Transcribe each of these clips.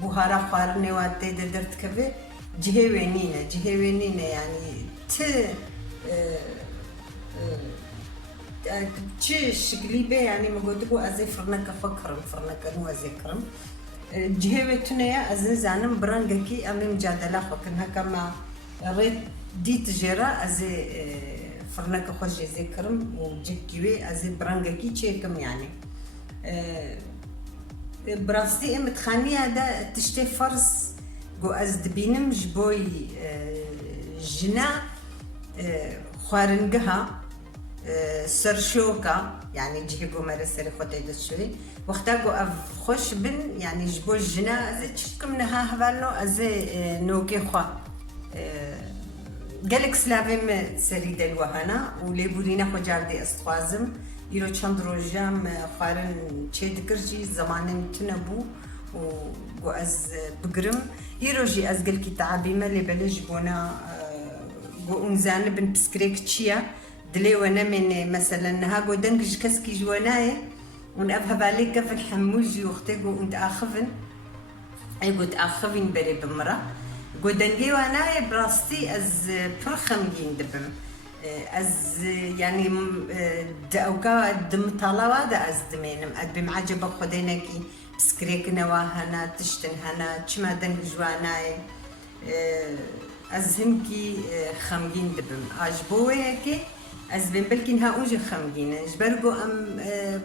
بوهارا خوارنه واته درت كبه جهوينينه يعني تش شكلي به يعني ما قلت بو ازي فرنك نو ذكرم جهوتنا يا ازي زانم برانجكي امي مجادله فكنها كما ريت دي تجرا ازي فرنك خوش ذكرم وجكيوي ازي برانجكي تشيكم يعني براستي متخانيه هذا تشتي فرس جو از دبينم جبوي جنا خوارنجها سرشوكا يعني جيبو مرسري خدي شوي وقتاغو اف خوش بن يعني جبو الجنا زي تشكم نها هبالو ازي نوكي خوا قالك سلافيم سري دلوهنا ولي بورينا خو جاردي استوازم يرو چندرو جام خارن چه دكرجي زمانن تنبو و از بقرم يرو جي از قلكي تعبي مالي بلج بونا و انزان بن بسكريك تشيا دلي وانا من مثلا نهاجو دنجش كسكي جواناي ونأبها عليك في الحموجي وختيجو انت اخفن اي قلت اخفن بري بمرة قلت دنجي وانا براستي از فرخم دبم از يعني داوكا دم طلاوا دا از دمينم اد بمعجبه خدينكي بسكريك نواهنا تشتن هنا تشما دنج جواناي از هنكي خمجين دبم عجبوه هيك از بين بلكن ها اوجي خمجين جبرجو ام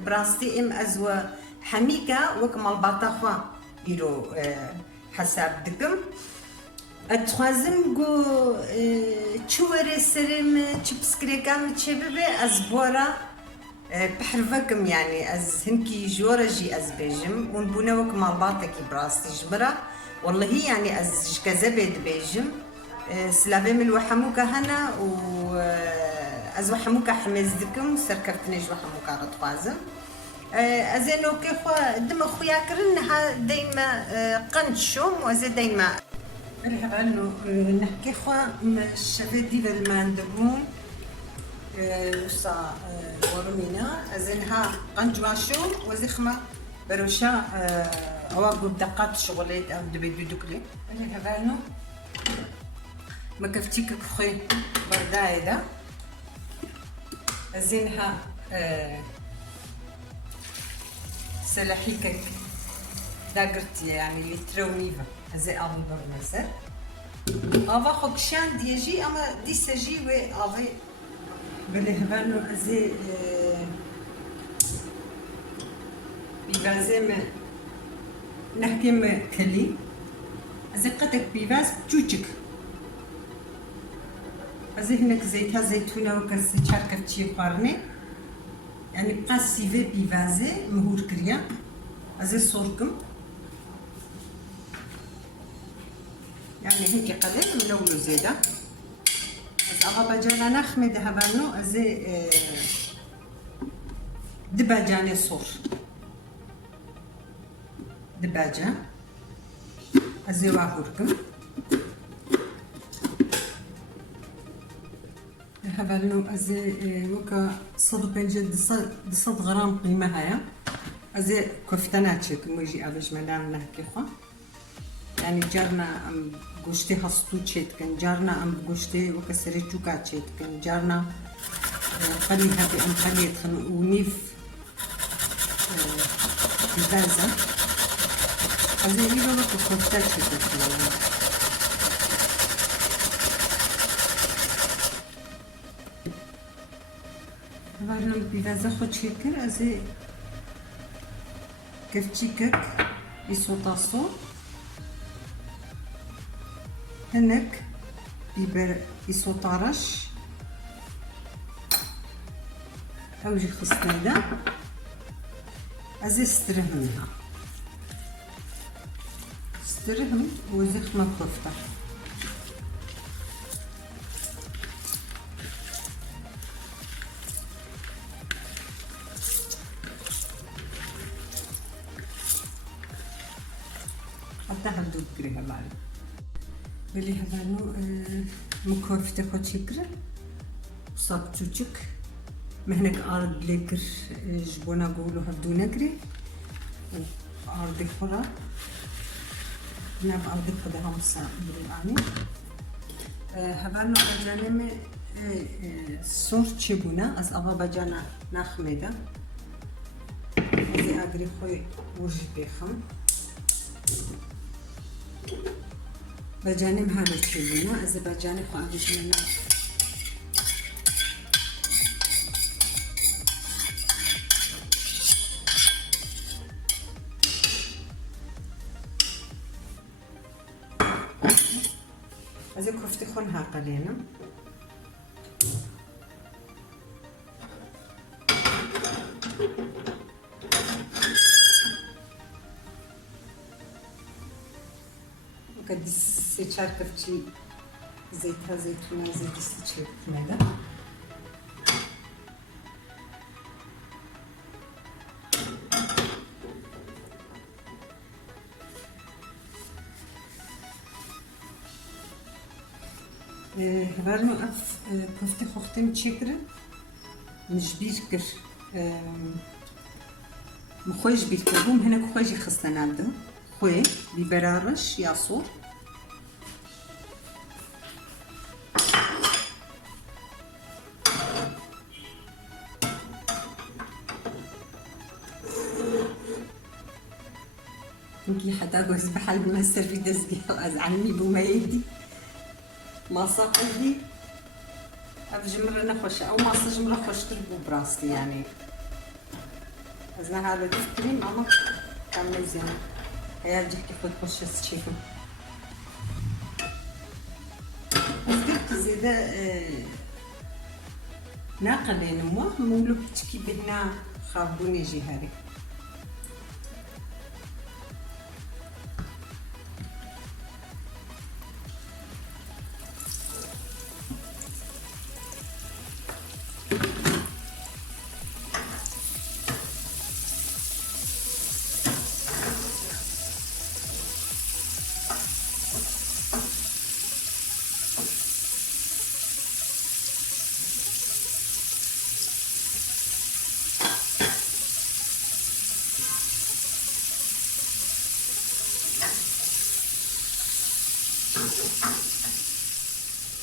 براستي ام ازوا حميكا وكم البطاخوا يرو حساب دكم اتخوازم جو تشوري سرم تشبسكريكام تشببي از بورا بحرفكم يعني از هنكي جورجي از بيجم ونبونا وكم الباطكي براستي جبرا والله يعني از كزبد بيجم سلافيم الوحموكا هنا و از وحموكا حمز دكم سركرتني جو وحموكا رتقازم ازينو كيخوا دم خويا كرنها دايما قنشوم وازي دايما ريها انه نحكي خوا الشباب ديال الماندبون وصا ورمينا ازينها قنجواشو وزخمه بروشا اواقو دقات شغليت او دبي دوكلي ريها انه ما كفتيك بخي بردايده زينها سلاحيكك داقرتي يعني اللي تروميفا زي افي برمسر افا خوكشان ديجي اما دي سجي وي افي بالهبانو زي بيفازم نحكي كلي زي قتك بيفاز تشوتشك ازي هناك زيتها زيتونه وكاس شاركتشي قارني يعني بقى سيفي بيفازي مهور كريا ازي صوركم يعني هيك قليل منولو زياده بس اغا بجانا نخمي دهبانو ازي دباجاني صور دباجه ازي واهوركم هبالنو ازي وكا صد بنجد صد غرام قيمة هيا ازي كفتناتشك موجي ابش مدام نحكي خوا يعني جارنا ام گوشتي هستو چيتكن جارنا ام گوشتي وكا سريچوكا چيتكن جارنا قلي هبي ام قلي تخن ونيف بازا ازي ايوه وكا كفتاتشك هبالنو بيفازا خود شكر ازي كفتشيكك يسوطاسو هناك بيبر يسوطارش اوجي خصنا ازي استرهمها استرهم وزخمة كفتة حتى هدو بكريها بعد بلي هبانو مكورفتة خود شكرا وصاب تشوشك مهنك ارد ليكر جبونا قولو هدو نقري وارد خورا نبقى ذكر هم بالعني هبرنو بجانم سور چبونه از آوا بجانا نخمیده از اگری خوی ورج بخم بجانم هر چبونه از بجانی خو اگری نخم از کفته خون ها قلینم وقد سيتشار كفتي زيتها زيتونة زيت سيتشار كمادة هبارنو اف كفتي خوختم تشكر نجبير كر مخويش بيتكبوم هنا خويجي خصنا نبدو خوي ببرارش ياسور نكي حتى جوز بحال ما سيرفي دزقي از عمي بوما يدي ما صاقدي أفجمر أنا خوش أو ما صجمر خوش تربو براستي يعني أزنا هذا الكريم أما كان مزيان هيا جحكي خود خوش تشيفه أذكرت زيادة ناقلين موه مولو بتشكي بهنا خابوني جهاري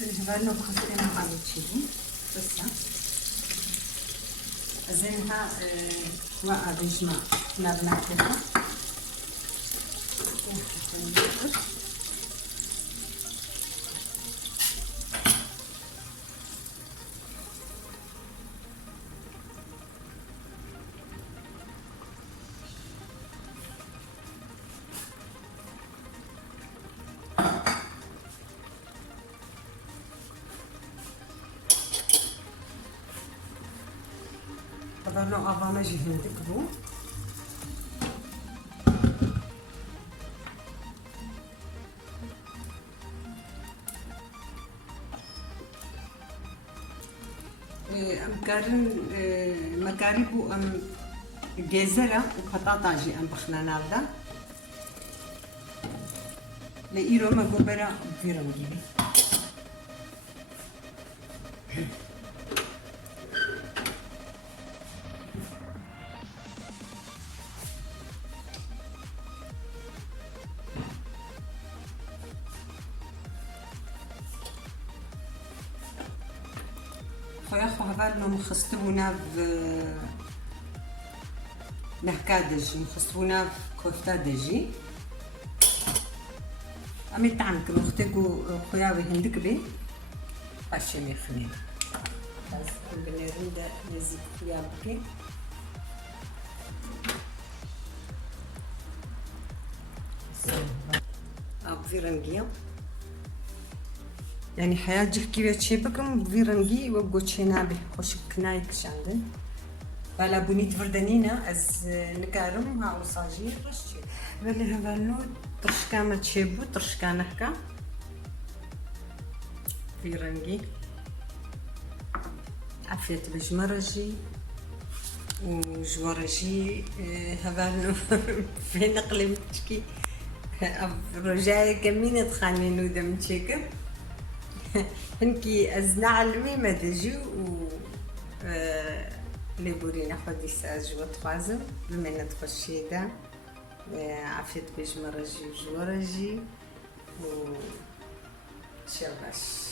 الجبال بخصنا على تشيلي بس زينها وقع بجمع نبنع كده طبعا أبغى نجي هندكبو مكاربو أم جزرة وبطاطا جي أم بخنا نالدا لإيرو ما جوبرا بفيرم جيبي خويا خو هذا مخصبونا ب نهكادج مخصبونا كفته دجي امي طعمك مختكو خويا هندك بي هاشمي خنين بس بنريد نزيد خويا بكي فيرنجيا يعني حياة جحكي بتشيبكم فيرنجي وبقوتشينا به خوش كنايك شاندن بالا بونيت فردانينا از نكارم ها وصاجي رشتي بلي هبالنو ترشكا ما تشيبو ترشكا نحكا فيرنجي عفيت بجمرجي وجورجي هبالنو في نقل متشكي رجاي كمينة تخانين ودم تشيكر هنكي أزنع الميمة تجي و لي بورينا خدي ساج وتخازم بمنا تخشيدا عافية باش مرة جي وجورة جي و شاباش.